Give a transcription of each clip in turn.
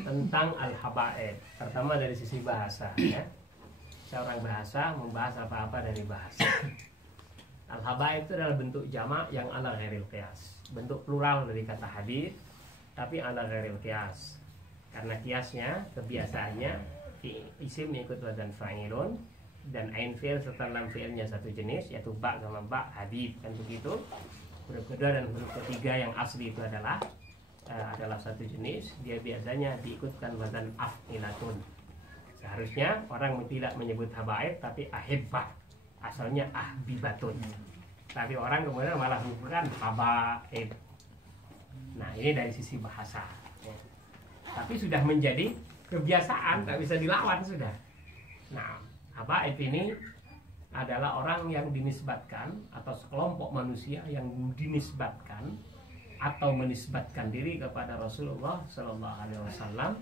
tentang al-habaib. Pertama dari sisi bahasa, ya. Seorang bahasa membahas apa-apa dari bahasa. Al-habaib itu adalah bentuk jamak yang ala ghairil qiyas. Bentuk plural dari kata hadis, tapi ala ghairil qiyas. Karena kiasnya, kebiasaannya isim ikut wazan fa'ilun, dan ain fi'il serta lam fi'ilnya satu jenis, yaitu ba sama ba, habib, kan begitu. Huruf kedua dan huruf ketiga yang asli itu adalah satu jenis. Dia biasanya diikutkan wazan af'ilatun. Seharusnya orang tidak menyebut habaib tapi ahibbah, asalnya ahbibatun, tapi orang kemudian malah bukan habaib. Nah, ini dari sisi bahasa, ya. Tapi sudah menjadi kebiasaan, tak bisa dilawan sudah. Nah, habaib ini adalah orang yang dinisbatkan, atau sekelompok manusia yang dinisbatkan atau menisbatkan diri kepada Rasulullah Sallallahu Alaihi Wasallam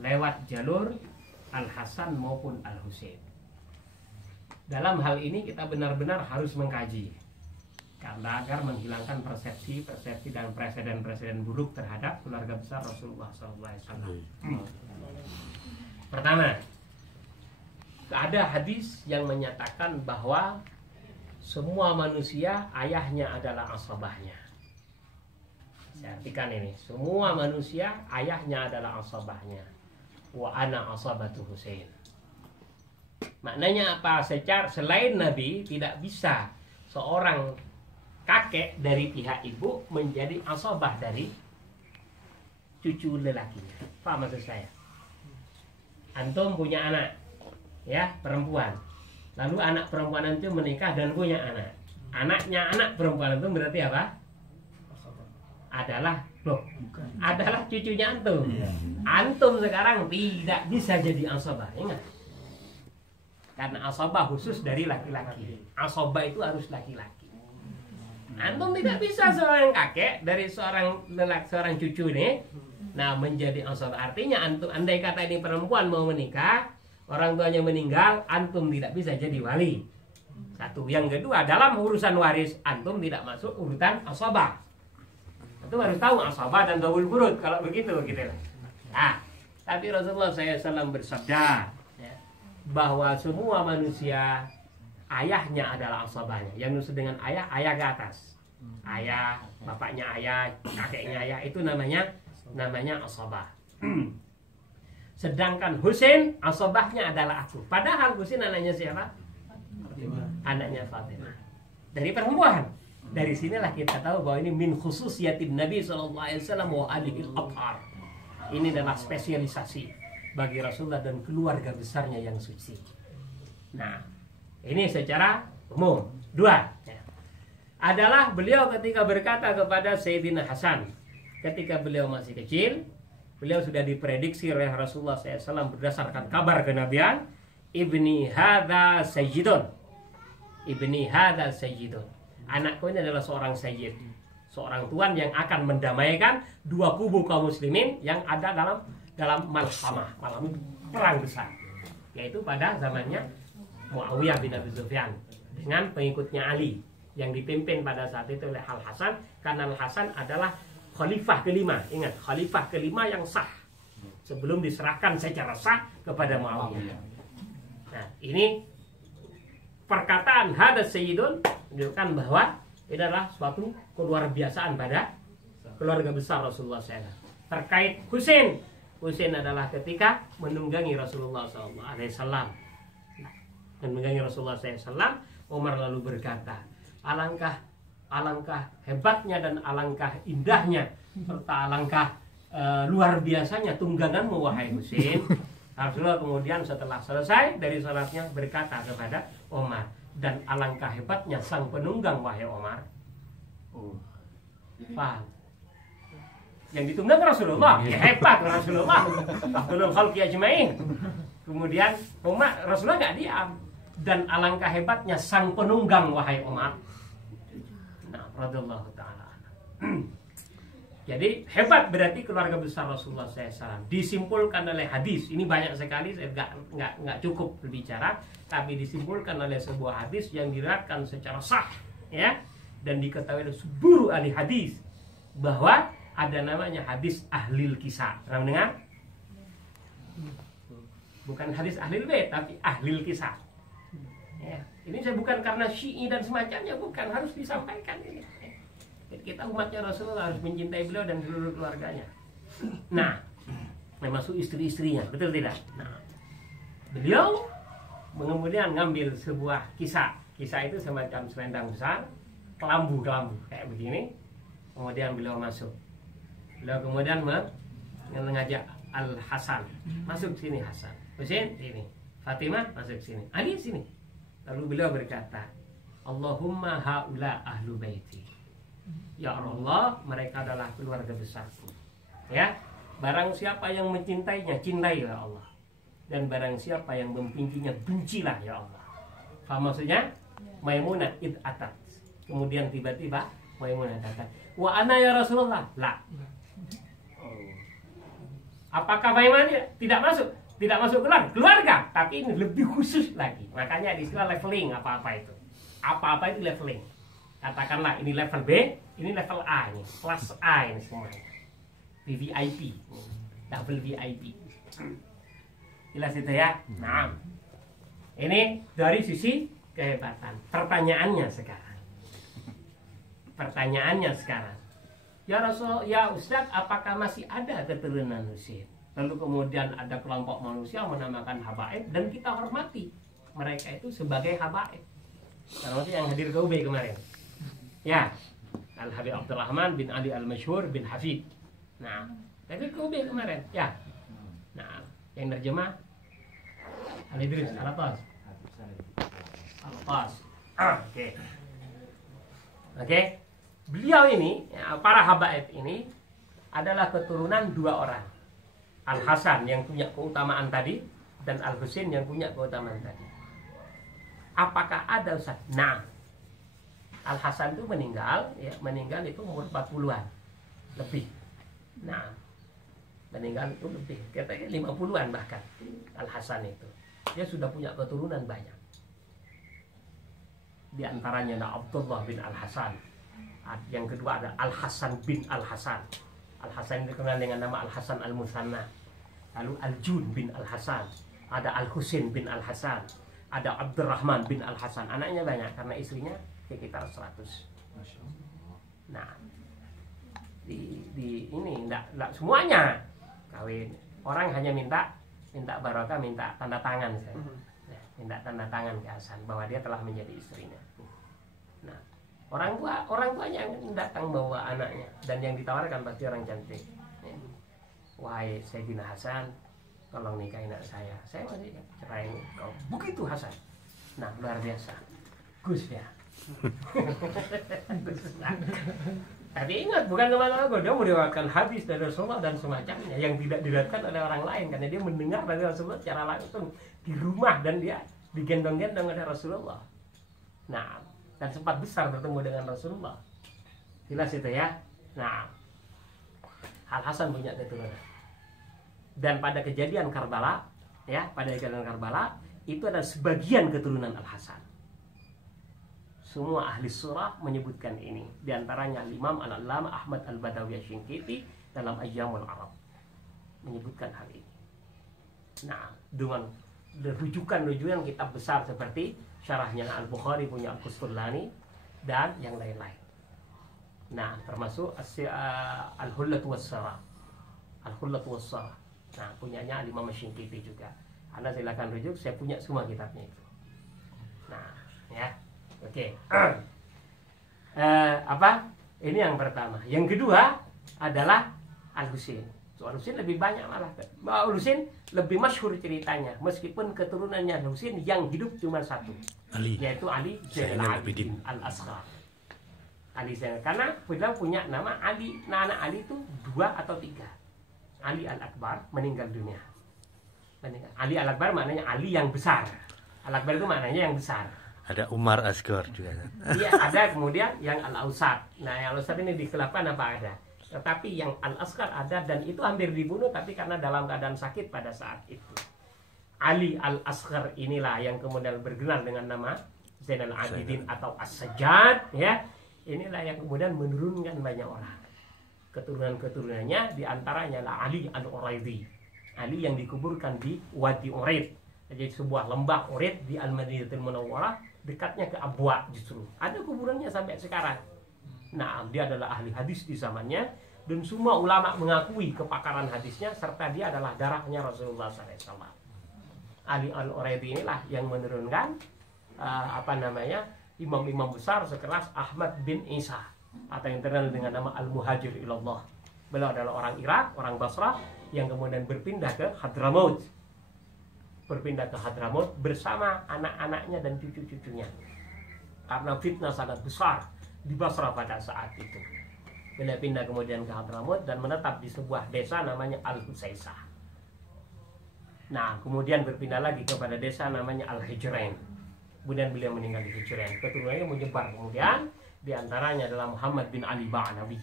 lewat jalur Al-Hasan maupun Al-Husain. Dalam hal ini kita benar-benar harus mengkaji, karena agar menghilangkan persepsi dan presiden buruk terhadap keluarga besar Rasulullah SAW. Pertama, ada hadis yang menyatakan bahwa semua manusia ayahnya adalah asabahnya. Saya artikan ini, semua manusia ayahnya adalah asabahnya. Wa ana asabatu Husain. Maknanya apa? Selain Nabi tidak bisa seorang kakek dari pihak ibu menjadi asabah dari cucu lelakinya. Paham maksud saya? Antum punya anak, ya, perempuan. Lalu anak perempuan itu menikah dan punya anak. Anaknya anak perempuan itu berarti apa? Adalah cucunya antum. Antum sekarang tidak bisa jadi asabah, ingat. Karena asabah khusus dari laki-laki. Asabah itu harus laki-laki. Antum tidak bisa seorang kakek dari seorang cucu ini, nah, menjadi asabah. Artinya antum, andai kata ini perempuan mau menikah, orang tuanya meninggal, antum tidak bisa jadi wali. Satu. Yang kedua, dalam urusan waris antum tidak masuk urutan asabah. Antum harus tahu asabah dan dawul burud kalau begitu, gitu. Nah, tapi Rasulullah SAW bersabda, ya, bahwa semua manusia ayahnya adalah asabahnya. Yang maksud dengan ayah ke atas. Ayah, bapaknya ayah, kakeknya ayah, itu namanya asabah. Sedangkan Husain asabahnya adalah aku. Padahal Husain anaknya siapa? Anaknya Fatimah. Dari perempuan. Dari sinilah kita tahu bahwa ini min khususiyatin Nabi SAW wa alihil athar. Ini adalah spesialisasi bagi Rasulullah dan keluarga besarnya yang suci. Nah, ini secara umum. Dua, ya, adalah beliau ketika berkata kepada Sayyidina Hasan, ketika beliau masih kecil, beliau sudah diprediksi oleh Rasulullah SAW berdasarkan kabar kenabian, ibni hadza sayyidun. Ibni hadza sayyidun. Anakku ini adalah seorang sayyid, seorang tuan yang akan mendamaikan dua kubu kaum muslimin yang ada dalam malhamah, malam perang besar, yaitu pada zamannya Muawiyah bin Abi Sufyan dengan pengikutnya Ali yang dipimpin pada saat itu oleh Al-Hasan, karena Al-Hasan adalah khalifah kelima. Ingat, khalifah kelima yang sah sebelum diserahkan secara sah kepada Muawiyah. Nah, ini perkataan hadas sayyidun menunjukkan bahwa ini adalah suatu keluar biasaan pada keluarga besar Rasulullah SAW. Terkait Husain adalah ketika menunggangi Rasulullah SAW. Menunggangi Rasulullah SAW, Umar lalu berkata, alangkah hebatnya dan alangkah indahnya serta alangkah luar biasanya tungganganmu wahai Husain. Rasulullah kemudian setelah selesai dari salatnya berkata kepada Umar, dan alangkah hebatnya sang penunggang wahai Umar. Paham? Yang ditunggang Rasulullah, ya hebat Rasulullah, Abdul Khalqi ajmain. Kemudian Rasulullah nggak diam, dan alangkah hebatnya sang penunggang wahai Umar. Nah, radhiyallahu taala. Jadi hebat berarti keluarga besar Rasulullah SAW. Disimpulkan oleh hadis, ini banyak sekali, saya nggak cukup berbicara, tapi disimpulkan oleh sebuah hadis yang diriwayatkan secara sah, ya, dan diketahui oleh seluruh ahli hadis bahwa ada namanya hadis ahlil kisah. Pernah mendengar? Bukan hadis ahlul bait, tapi ahlul kisah. Ya, ini saya bukan karena Syi'i dan semacamnya, bukan, harus disampaikan ini. Jadi kita umatnya Rasulullah harus mencintai beliau dan seluruh keluarganya. Nah, termasuk istri-istrinya, betul tidak? Nah, beliau kemudian ngambil sebuah kisah. Kisah itu semacam selendang besar, kelambu kayak begini. Kemudian beliau masuk. Beliau kemudian mengajak Al Hasan masuk sini, Hasan, Husain sini, Fatimah masuk sini, Ali sini. Lalu beliau berkata, Allahumma haula ahlu baiti. Ya Allah, mereka adalah keluarga besarku. Ya, barang siapa yang mencintainya, cintailah Allah. Dan barang siapa yang membencinya, bencilah ya Allah. Faham maksudnya? Maimunah id atat. Kemudian tiba-tiba Maimunah datang. Wa ana ya Rasulullah. La. Apakah Maimunah tidak masuk? Tidak masuk keluarga, tapi ini lebih khusus lagi. Makanya di istilah leveling apa-apa itu. Apa-apa itu leveling. Katakanlah ini level B, ini level A ini, kelas A ini semuanya. VVIP, double VIP. Jelas itu ya? Nah, ini dari sisi kehebatan. Pertanyaannya sekarang. Ya Rasul, ya Ustaz, apakah masih ada keturunan Husain? Lalu kemudian ada kelompok manusia menamakan habaib dan kita hormati mereka itu sebagai habaib. Termasuk yang hadir ke UB kemarin. Ya, Al-Habib Abdurrahman bin Ali Al-Masyhur bin Hafid. Nah, hadir ke UB kemarin. Ya. Nah, yang terjemah Al-Idris Al-Atas. Al-Atas. Oke. Beliau ini, ya, para habaib ini adalah keturunan dua orang. Al-Hasan yang punya keutamaan tadi dan Al-Husain yang punya keutamaan tadi. Apakah ada Ustaz? Nah, Al-Hasan itu meninggal itu umur 40-an lebih. Nah, meninggal itu lebih, katanya 50-an bahkan. Al-Hasan itu dia sudah punya keturunan banyak. Di antaranya ada Abdullah bin Al-Hasan. Yang kedua ada Al-Hasan bin Al-Hasan. Al-Hasan dikenal dengan nama Al-Hasan Al-Musanna. Lalu Al-Jun bin Al-Hasan, ada Al-Husain bin Al-Hasan, ada Abdurrahman bin Al-Hasan. Anaknya banyak karena istrinya sekitar 100. Nah, di ini enggak semuanya kawin. Orang hanya minta barokah, minta tanda tangan saya. Minta tanda tangan ke Hasan bahwa dia telah menjadi istrinya. Nah, orang tuanya yang datang bawa anaknya dan yang ditawarkan pasti orang cantik. Wahai Sayyidina Hasan, tolong nikahi anak saya masih cerai kau. Begitu Hasan. Nah, luar biasa. Gus ya. Tapi ingat, bukan kemana-mana, dia meriwayatkan hadis dari Rasulullah dan semacamnya yang tidak diriwayatkan oleh orang lain karena dia mendengar dari Rasulullah secara langsung di rumah dan dia digendong-gendong oleh Rasulullah. Nah, dan sempat besar bertemu dengan Rasulullah. Jelas itu ya. Nah, Al-Hasan punya keturunan. Dan pada kejadian Karbala, itu ada sebagian keturunan Al-Hasan. Semua ahli surah menyebutkan ini. Di antaranya Imam Al-Allamah Ahmad Al-Badawi Asy-Syinkiti dalam Ayyamul Arab menyebutkan hal ini. Nah, dengan rujukan kitab besar seperti syarahnya Al-Bukhari punya Al-Qustulani dan yang lain-lain. Nah, termasuk Al-Hullatu Was-Sara. Al-Hullatu Was-Sara. Nah, punyanya Imam Asy-Syinkiti juga. Anda silakan rujuk, saya punya semua kitabnya itu. Nah, ya. Oke. Ini yang pertama. Yang kedua adalah Al-Husain. Soal Husain lebih banyak malah. Al-Husain lebih masyhur ceritanya, meskipun keturunannya Husain yang hidup cuma satu. Yaitu Ali Zainal Abidin Al-Asghar. Ali Zainal, karena beliau punya nama Ali. Nah, anak Ali itu 2 atau 3. Ali Al-Akbar meninggal dunia. Ali Al-Akbar maknanya Ali yang besar. Al-Akbar itu maknanya yang besar. Ada Umar Asghar juga. Iya, ada kemudian yang Al-Ausat. Nah, yang Al-Ausat ini dikhilafkan apa ada. Tetapi yang Al-Asghar ada dan itu hampir dibunuh tapi karena dalam keadaan sakit pada saat itu. Ali Al-Asghar inilah yang kemudian bergelar dengan nama Zainal Abidin atau As-Sajjad, ya. Inilah yang kemudian menurunkan banyak orang. Keturunan-keturunannya diantaranya lah Ali Al-Uraidi. Ali yang dikuburkan di Wadi Urid, jadi sebuah lembah Urid di Al-Madinatul Munawwarah, dekatnya ke Abwa justru. Ada kuburannya sampai sekarang. Nah, dia adalah ahli hadis di zamannya, dan semua ulama mengakui kepakaran hadisnya, serta dia adalah darahnya Rasulullah SAW. Ali Al-Uraidi inilah yang menurunkan imam-imam besar sekelas Ahmad bin Isa, atau yang terkenal dengan nama Al-Muhajir ilallah. Beliau adalah orang Irak, orang Basrah, yang kemudian berpindah ke Hadramaut. Berpindah ke Hadramaut bersama anak-anaknya dan cucu-cucunya, karena fitnah sangat besar di Basrah pada saat itu. Beliau pindah kemudian ke Hadramaut dan menetap di sebuah desa namanya Al-Husaisah. Nah, kemudian berpindah lagi kepada desa namanya Al-Hijrain. Kemudian beliau meninggal di Hijrain. Keturunannya menyebar kemudian, diantaranya adalah Muhammad bin Ali Ba'nawi.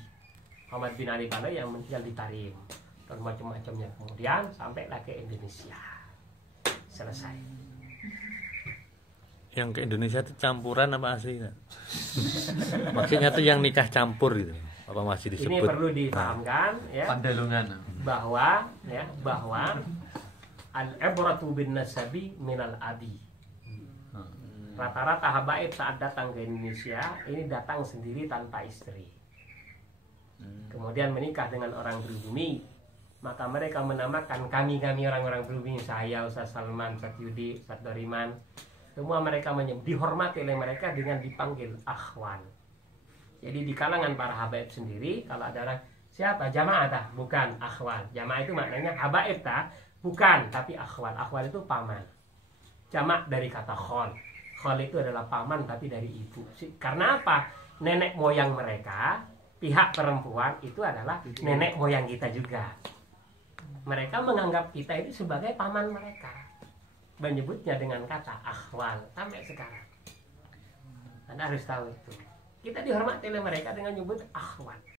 Muhammad bin Ali Ba'nawi yang meninggal di Tarim, dan macam-macamnya, kemudian sampailah ke Indonesia. Selesai. Yang ke Indonesia itu campuran apa asli? Maksudnya tuh yang nikah campur gitu. Apa masih disebut? Ini perlu dipahamkan ya, Pandalungan. bahwa al-ibratu bin nasabi minal abi. Rata-rata habaib saat datang ke Indonesia ini datang sendiri tanpa istri, kemudian menikah dengan orang pribumi, maka mereka menamakan kami orang-orang pribumi, saya, Ustaz Salman, Ustaz Yudi, Ustaz Doriman, semua mereka dihormati oleh mereka dengan dipanggil akhwan. Jadi di kalangan para habaib sendiri, kalau ada orang siapa jamaah tah, bukan akhwan. Jamaah itu maknanya habaib tah, bukan, tapi akhwan. Akhwan itu paman. Jamak dari kata khol. Khol itu adalah paman tapi dari ibu. Karena apa? Nenek moyang mereka, pihak perempuan itu adalah nenek moyang kita juga. Mereka menganggap kita itu sebagai paman mereka, menyebutnya dengan kata akhwal sampai sekarang. Anda harus tahu itu. Kita dihormati oleh mereka dengan menyebut akhwal.